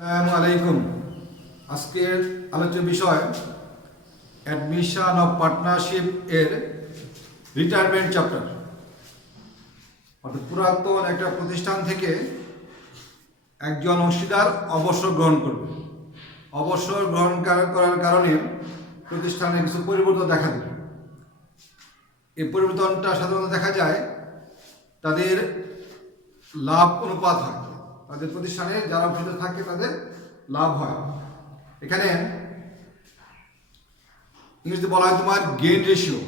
আসসালামু আলাইকুম। আজকের আলোচ্য বিষয় অ্যাডমিশন অফ পার্টনারশিপ এর রিটায়ারমেন্ট চ্যাপ্টার। অর্থাৎ পুরাতন একটা প্রতিষ্ঠান থেকে একজন অংশীদার অবসর গ্রহণ করবে। অবসর গ্রহণ করার কারণে প্রতিষ্ঠানে কিছু পরিবর্তন দেখা দেবে। এই পরিবর্তনটা সাধারণত দেখা যায় তাদের লাভ অনুপাত হয়। তাদের প্রতিষ্ঠানে যারা অংশীদার থাকে তাদের লাভ হয়। এখানে ইংরেজিতে বলা হয় তোমার গেইন রেশিও।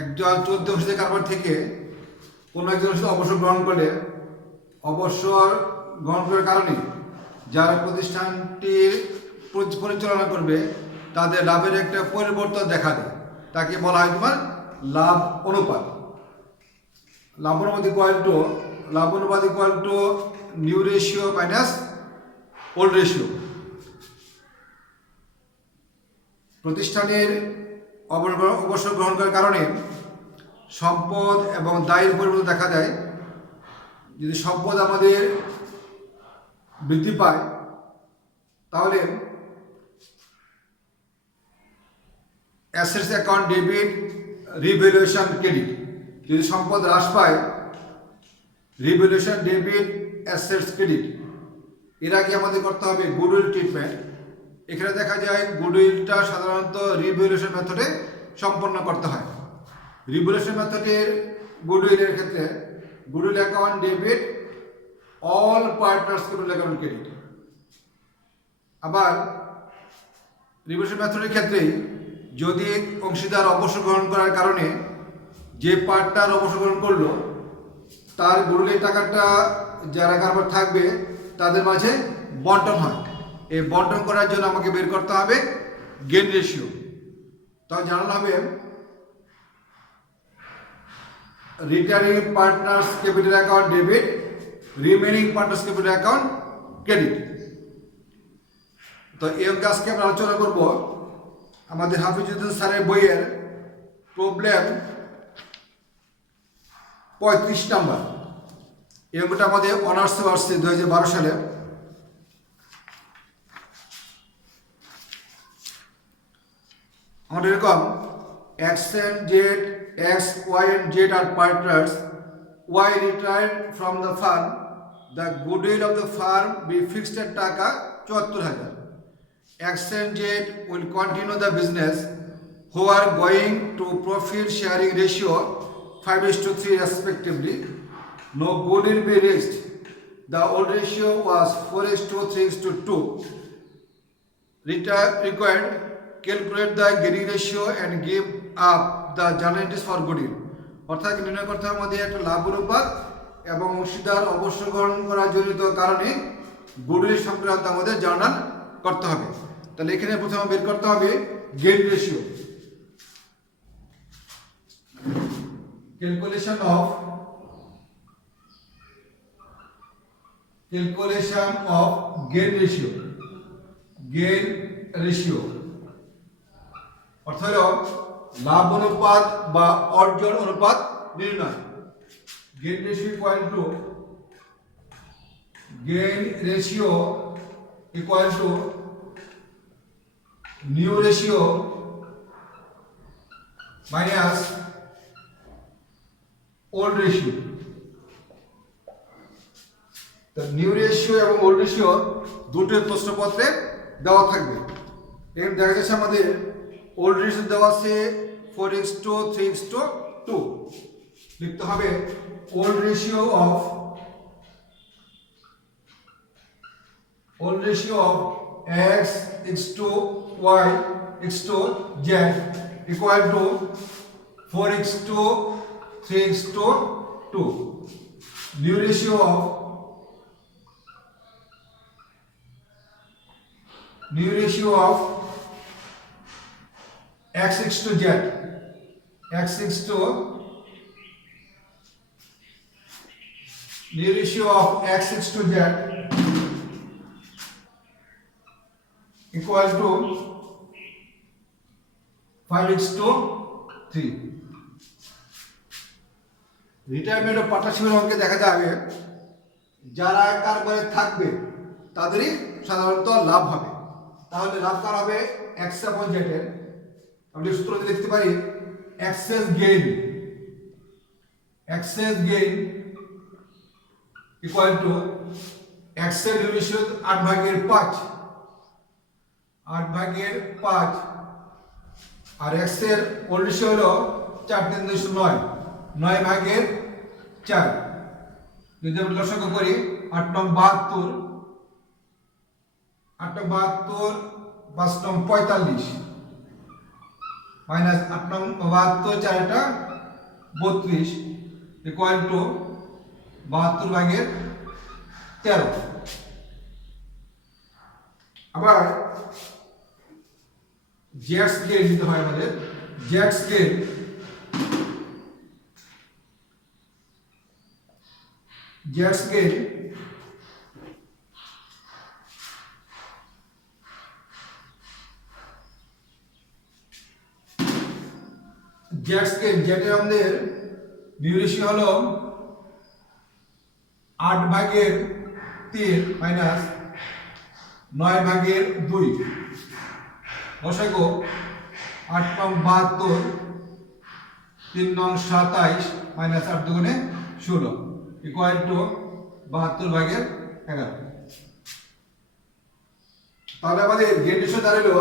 একজন 14 অংশীদার কারবার থেকে কোনো একজন অংশীদার অবসর গ্রহণ করলে অবসর গ্রহণ করার কারণে যারা প্রতিষ্ঠানটির পরিচালনা করবে তাদের লাভের একটা পরিবর্তন দেখা দেয়। তাকে বলা হয় তোমার লাভ অনুপাত। লাভ অনুপাত equal to new ratio minus old ratio. প্রতিষ্ঠানের অবসর গ্রহণ করার কারণে সম্পদ এবং দায়ের পরিবর্তন দেখা দেয়। যদি সম্পদ আমাদের বৃদ্ধি পায় তাহলে assets account debit revaluation credit. যদি সম্পদ হ্রাস পায় রিভ্যালুয়েশন ডেবিট অ্যাসেটস ক্রেডিট। এর আগে আমাদের করতে হবে গুডউইল ট্রিটমেন্ট। এখানে দেখা যায় গুডউইলটা সাধারণত রিভ্যালুয়েশন মেথডে সম্পন্ন করতে হয়। রিভ্যালুয়েশন মেথডের গুডউইলের ক্ষেত্রে goodwill account debit all partners goodwill account credit. আবার রিভ্যালুয়েশন মেথডের ক্ষেত্রে যদি অংশীদার অবসর গ্রহণ করার কারণে যে পার্টনার অবসর গ্রহণ করলো তার গুডউইলের টাকাটা যারা কারবার থাকবে তাদের মাঝে বন্টন হয়। এই বন্টন করার জন্য আমাকে বের করতে হবে গেইন রেশিও। তাহলে জানানো হবে retiring partners capital account debit remaining partners capital account credit. তো এই অঙ্কে আজকে আমরা আলোচনা করব আমাদের হাফিজুদ্দিন স্যারের বইয়ের প্রবলেম 35 নাম্বার। এই অঙ্কটা আমাদের অনার্সে আসছে 2012 সালে। আমাদের এরকম X and Z, X Y and Z are partners. Y retired from the firm. The goodwill of the firm be fixed এর টাকা 74,000। X and Z will continue the business who are going to profit sharing ratio 5:3 respectively. No goodwill will be raised. The old ratio was 4:3:2. Required calculate the gearing ratio and give up the journal entries for goodwill. অর্থাৎ নির্ণয় করতে হবে আমাদের একটা লাভ অনুপাত এবং অংশীদার অবসর গ্রহণ করার জনিত কারণে গুডউইল সংক্রান্ত আমাদের জার্নাল করতে হবে। তাহলে এখানে প্রথমে বের করতে হবে gain ratio. Calculation of gain ratio অর্থ হলো লাভ অনুপাত বা অর্জন অনুপাত নির্ণয়। Gain ratio equal to new ratio minus old ratio. তো নিউ রেশিও এবং ওল্ড রেশিও দুটো প্রশ্নপত্রে দেওয়া থাকবে। এখানে দেখা যাচ্ছে আমাদের ওল্ড রেশিও দেওয়া আছে 4:3:2। লিখতে হবে old ratio of x is to y is to z equal to 4:3:2. New ratio of x is to z new ratio of x is to z equal to 5:3। Retirement of পার্টনারশিপের অঙ্কে দেখা যাবে যারা কারবারে থাকবে তাদেরই সাধারণত লাভ হবে। তাহলে লাভ কার হবে? এক্স এবং জেড এর। আমরা সূত্রটি লিখতে পারি excess gain equal to x এর ডিভিশন 8/5 আর এক্স এর হোল রেশিও হলো 4/3 9/4। যদি আমরা লসাগু করি 8 নং 72 5 নং 45 মাইনাস 8 নং 72 4টা 32 ইকুয়াল টু 72/13। আবার জেডস গেইন দিতে হয় আমাদের। জেডস গেইন যেটা আমাদের নিউ রেশিও হলো 8/3 মাইনাস 9/2। লসাগু 8 নং 72 3 নং 27 মাইনাস 8 দুগুণে 16 ইকুয়াল টু 72/11। তাহলে আমাদের গেইন রেশিও দাঁড়ালো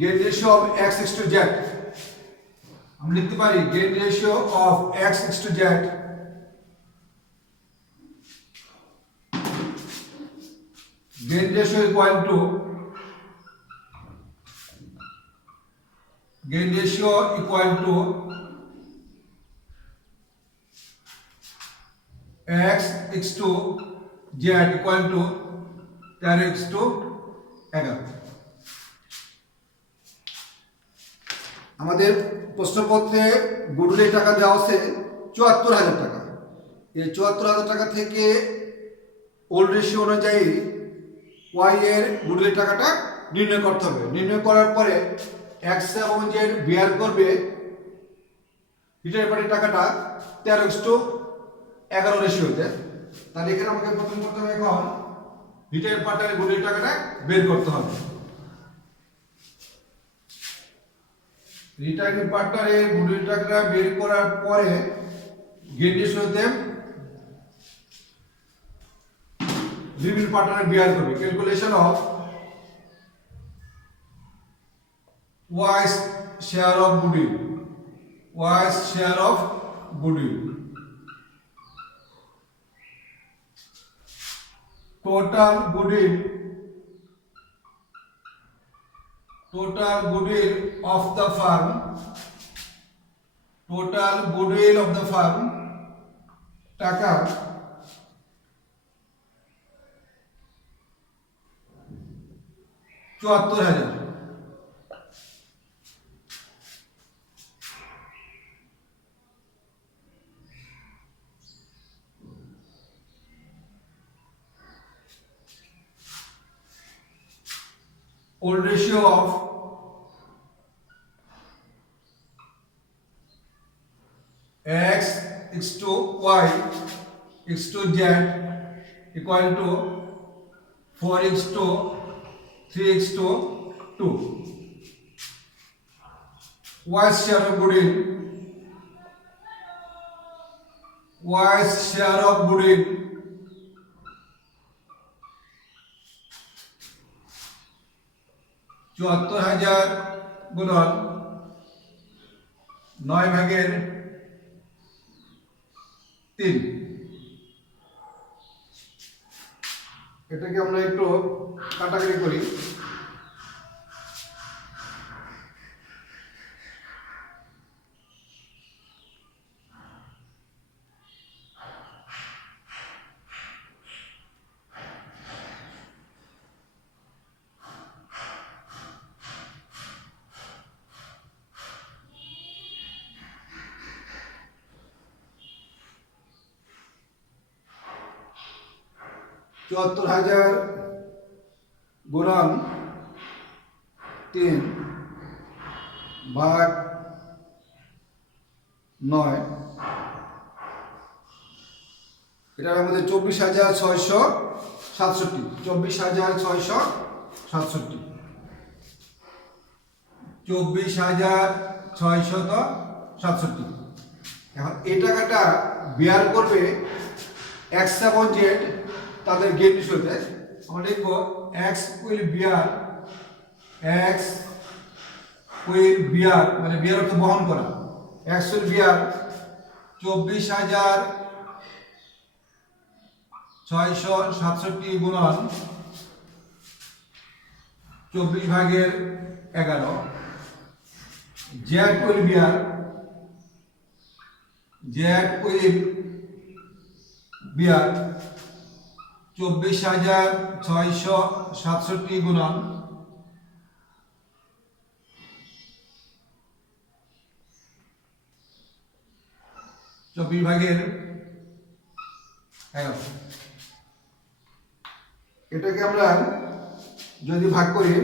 gain ratio of x is to z। আমরা লিখতে পারি gain ratio of x is to z gain ratio equal to x is to z equal to 13:11। আমাদের প্রশ্নপত্রে গুডউইলের টাকা দেওয়া আছে ৭৪,০০০ টাকা। এই ৭৪,০০০ টাকা থেকে ওল্ড রেশিও অনুযায়ী ওয়াই এর গুডউইলের টাকাটা নির্ণয় করতে হবে। নির্ণয় করার পরে এক্স এবং জেড বিয়ার করবে হিটের পার্টির টাকাটা 13:11 রেশিওতে। তাহলে এখানে আমাকে প্রথম করতে হবে এখন হিটের পার্টির গুডউইলের টাকাটা বের করতে হবে। রিটার্নিং পার্টনারের গুডউইল টাকাটা বের করার পরে গেইন রেশিওতে লিভিং পার্টনার বিয়ার করবে। Calculation of wise share of goodwill total goodwill of the firm টাকা ৭৪,০০০। old ratio of x is to y is to z equal to 4:3:2। y's share of goodwill ৭৪,০০০ গুণন 9/3। এটাকে আমরা একটু কাটাকাটি করি। চুয়াত্তর হাজার গুণন 3/9 এটার মধ্যে 24,667, 24,667, 24,667। এখন এই টাকাটা বিয়ার করবে এক্স এবং জেড তাদের গেম বিষয়তে। আমরা লিখবো x will bear, x will bear মানে বিয়ার অর্থ বহন করা, এক্স উইল বিয়ার 24,667 গুণন 24/11। Z will bear, Z will bear 24,667 গুণন 24/11। এটাকে আমরা যদি ভাগ করি,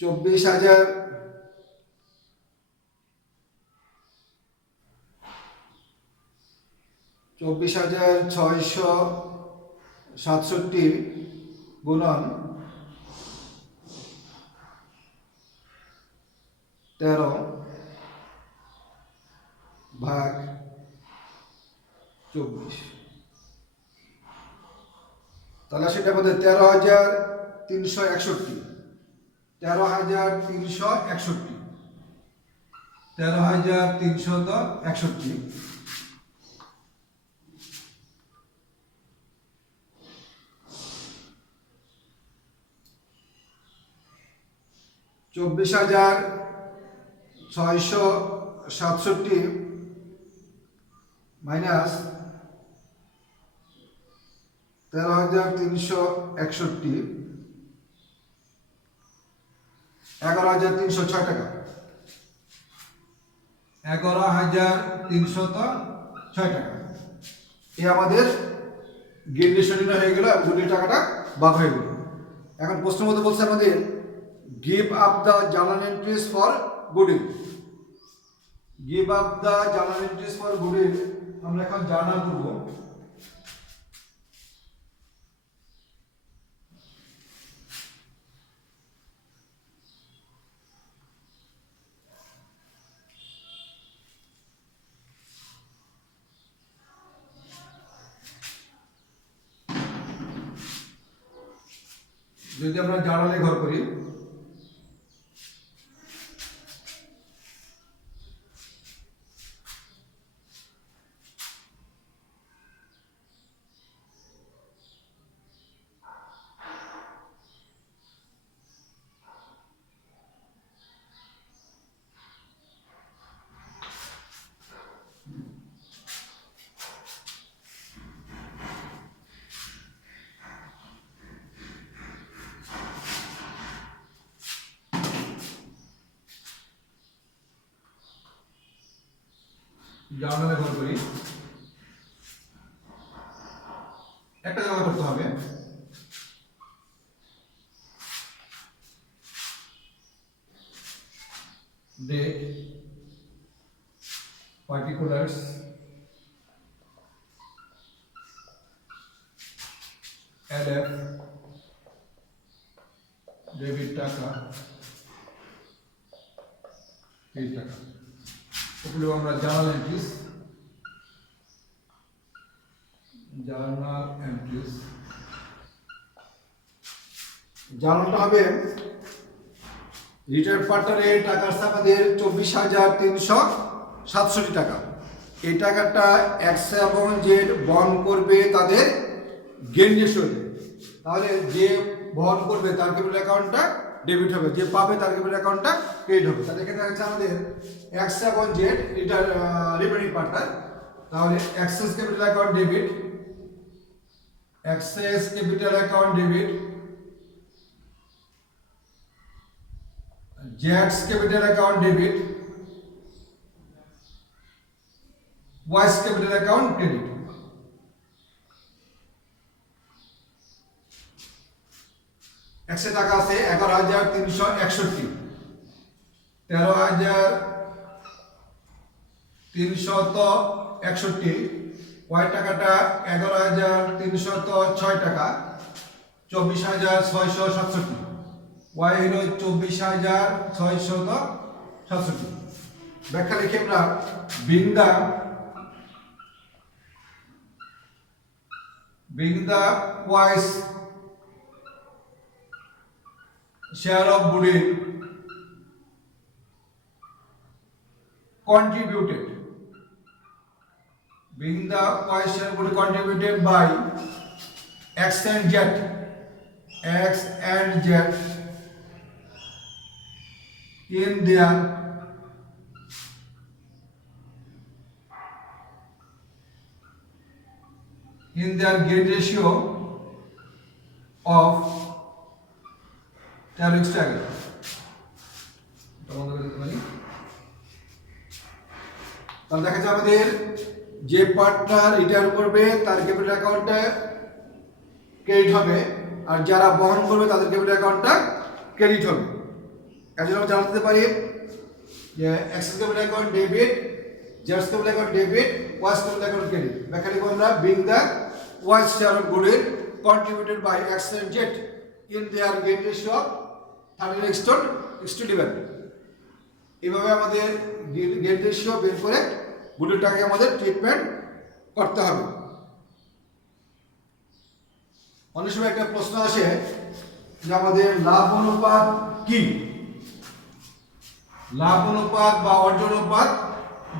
24,667 গুণন 13/24, তাহলে সেটার মধ্যে 13,361, 13,361, 13,361। 24,667 মাইনাস 13,361, 11,306 টাকা, 11,306 টাকা। এ আমাদের গেম রেশিও নির্ণয় হয়ে গেল, গুলির টাকাটা বাদ হয়ে গেল। এখন প্রশ্নের মধ্যে বলছে আমাদের give up the journal entries for goodwill, give up the journal entries for goodwill. আমরা এখন জার্নাল করব। যদি আমরা জার্নালে ঘর করি, জার্নালে ঘর করি, একটা জায়গা করতে হবে। ডেট, পার্টিকুলার্স, এলএফ, ডেবিট টাকা, এই টাকা, এগুলো আমরা জার্নাল এন্ট্রিজ, জার্নাল এন্ট্রিজ। জার্নালটা হবে রিটায়ার্ড পার্টনারের টাকা আছে আমাদের 24,367 টাকা। এই টাকাটা এক্স এবং জেড বহন করবে তাদের গেইন রেশিওতে। তাহলে যে বহন করবে তার ক্যাপিটাল অ্যাকাউন্টটা ডেবিট হবে, যে পাবে তার ক্যাপিটাল অ্যাকাউন্টটা ক্রেডিট হবে। তাহলে এখানে আছে আমাদের এক্স এবং জেড রিমেনিং পার্টনার। তাহলে X's capital account debit, X's capital account debit, জেডস capital account debit, Y's capital account credit. এক্সে টাকা আছে 11,361, 13,361, ওয়াই টাকাটা 11,306 টাকা, 24,667, ওয়াই হলো 24,667। ব্যাখ্যা লিখে আমরা being the wise share of goodwill contributed by X and Z in their gain ratio of 10:11। তাহলে দেখা যায় আমাদের যে পার্টটা রিটার্ন করবে তার ক্যাপিটাল অ্যাকাউন্টে ক্রেডিট হবে, আর যারা বহন করবে তাদের ক্যাপিটাল অ্যাকাউন্টটা ক্রেডিট হবে। এর জন্য আমরা জানতে পারি যে এক্সেস ক্যাপিটাল অ্যাকাউন্ট ডেবিট, জেডস capital account debit, Y's capital account credit. ব্যাখ্যা লিখব আমরা being the Y's share of goodwill contributed by X and Z in their gain ratio of 13:11। এইভাবে আমাদের গেইন রেশিও বের করে গুডউইলটাকে আমাদের ট্রিটমেন্ট করতে হবে। অনেক সময় একটা প্রশ্ন আসে যে আমাদের লাভ অনুপাত কি, লাভ অনুপাত বা অর্জন অনুপাত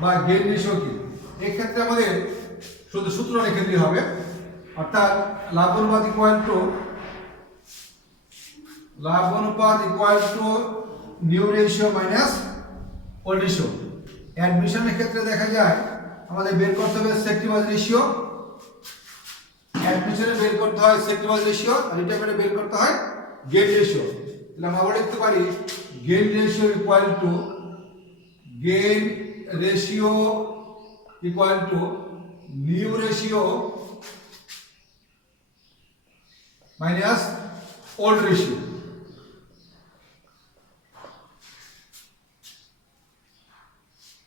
বা গেইন রেশিও কি। এই ক্ষেত্রে আমাদের শুধু সূত্র লিখে দিতে হবে, অর্থাৎ লাভ অনুপাত equal to new ratio minus old ratio. অ্যাডমিশনের ক্ষেত্রে দেখা যায় আমাদের বের করতে হবে সেক্টিভাইজ রেশিও, অ্যাডমিশনে বের করতে হয় সেক্টিভাইজ রেশিও, আর রিটায়ারমেন্টে বের করতে হয় গেইন রেশিও। তাহলে আমরা আবার লিখতে পারি gain ratio equal to new ratio minus old ratio.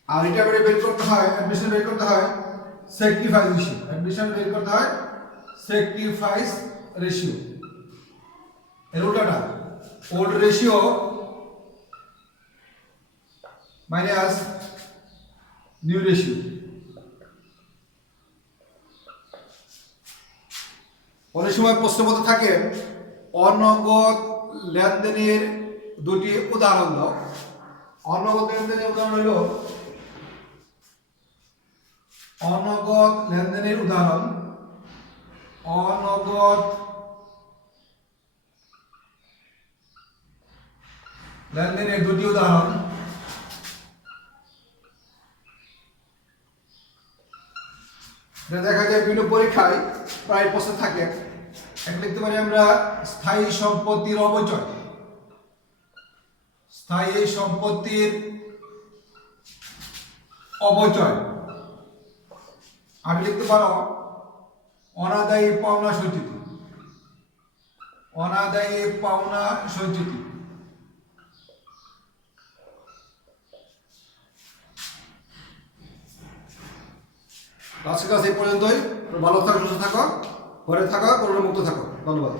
আর রিটায়ারমেন্টে বের করতে হয়, অ্যাডমিশন বের করতে হয় স্যাক্রিফাইস রেশিও, অ্যাডমিশন বের করতে হয় স্যাক্রিফাইস রেশিও। এর উল্টাটা old ratio minus new ratio. অনেক সময় প্রশ্নপত্র থাকে অনগদ লেনদেনের দুটি উদাহরণ দাও। অনগদ লেনদেনের উদাহরণ হলো অনগদ লেনদেনের উদাহরণ, অনগদ লেনদেনের দুটি উদাহরণ। দেখা যায় বিভিন্ন পরীক্ষায় প্রায় প্রশ্ন থাকে। এক লিখতে পারি আমরা স্থায়ী সম্পত্তির অপচয়, স্থায়ী সম্পত্তির অপচয়। আমি লিখতে পারো অনাদায়ী পাওনা সঞ্চিতি, অনাদায়ী পাওনা সঞ্চিতি। আজকের কাছে এই পর্যন্তই। ভালো থাকো, সুস্থ থাকো, ঘরে থাকো, করোনা মুক্ত থাকো। ধন্যবাদ।